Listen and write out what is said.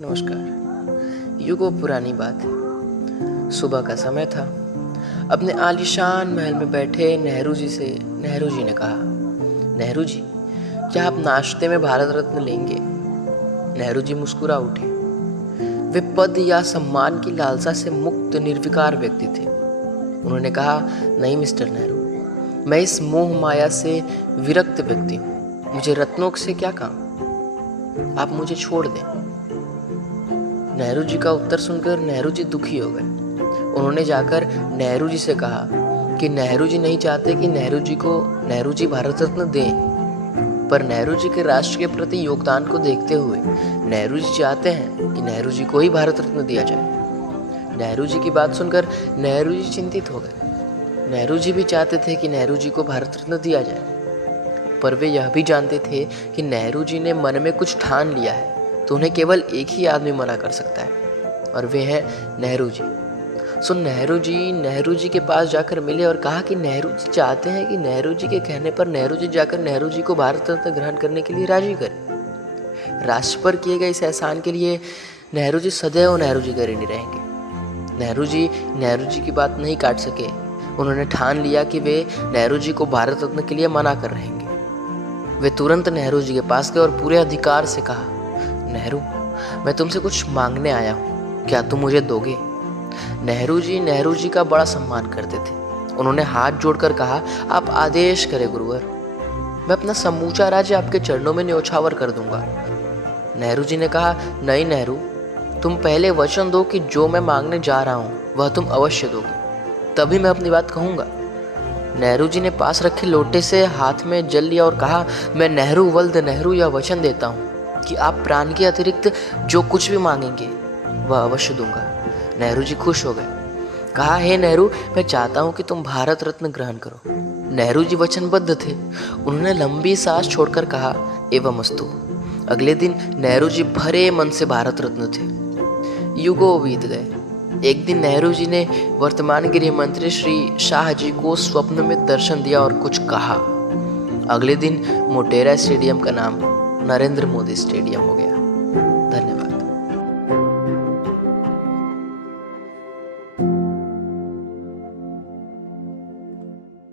नमस्कार। युगों पुरानी बात है। सुबह का समय था। अपने आलीशान महल में बैठे नेहरू जी ने कहा, नेहरू जी, क्या आप नाश्ते में भारत रत्न लेंगे? नेहरू जी मुस्कुरा उठे। वे पद या सम्मान की लालसा से मुक्त निर्विकार व्यक्ति थे। उन्होंने कहा, नहीं मिस्टर नेहरू, मैं इस मोह माया से विरक्त व्यक्ति हूँ। मुझे रत्नों से क्या काम, आप मुझे छोड़ दें। नेहरू जी का उत्तर सुनकर नेहरू जी दुखी हो गए। उन्होंने जाकर नेहरू जी से कहा कि नेहरू जी नहीं चाहते कि नेहरू जी भारत रत्न दें, पर नेहरू जी के राष्ट्र के प्रति योगदान को देखते हुए नेहरू जी चाहते हैं कि नेहरू जी को ही भारत रत्न दिया जाए। नेहरू जी की बात सुनकर नेहरू जी चिंतित हो गए। नेहरू जी भी चाहते थे कि नेहरू जी को भारत रत्न दिया जाए, पर वे यह भी जानते थे कि नेहरू जी ने मन में कुछ ठान लिया है तो उन्हें केवल एक ही आदमी मना कर सकता है, और वे हैं नेहरू जी। सो नेहरू जी के पास जाकर मिले और कहा कि नेहरू जी चाहते हैं कि नेहरू जी के कहने पर नेहरू जी जाकर नेहरू जी को भारत रत्न ग्रहण करने के लिए राजी करें। राष्ट्र पर किए गए इस एहसान के लिए नेहरू जी सदैव नेहरू जी का ऋणी रहेंगे। नेहरू जी की बात नहीं काट सके। उन्होंने ठान लिया कि वे नेहरू जी को भारत रत्न के लिए मना कर रहेंगे। वे तुरंत नेहरू जी के पास गए और पूरे अधिकार से कहा, नेहरू, मैं तुमसे कुछ मांगने आया हूँ, क्या तुम मुझे दोगे? नेहरू जी का बड़ा सम्मान करते थे। उन्होंने हाथ जोड़कर कहा, आप आदेश करें गुरुवर, मैं अपना समूचा राज्य आपके चरणों में न्योछावर कर दूंगा। नेहरू जी ने कहा, नहीं नेहरू, तुम पहले वचन दो कि जो मैं मांगने जा रहा हूँ वह तुम अवश्य दोगे, तभी मैं अपनी बात कहूँगा। नेहरू जी ने पास रखे लोटे से हाथ में जल लिया और कहा, मैं नेहरू वल्द नेहरू यह वचन देता हूँ कि आप प्राण के अतिरिक्त जो कुछ भी मांगेंगे वह अवश्य दूंगा। नेहरू जी खुश हो गए। कहा, हे नेहरू, मैं चाहता हूं कि तुम भारत रत्न ग्रहण करो। नेहरू जी वचनबद्ध थे। उन्होंने लंबी सांस छोड़कर कहा, एवं अस्तु। अगले दिन नेहरू जी भरे मन से भारत रत्न थे। युगों बीत गए। एक दिन नेहरू जी ने वर्तमान गृह मंत्री श्री शाह जी को स्वप्न में दर्शन दिया और कुछ कहा। अगले दिन मोटेरा स्टेडियम का नाम नरेंद्र मोदी स्टेडियम हो गया। धन्यवाद।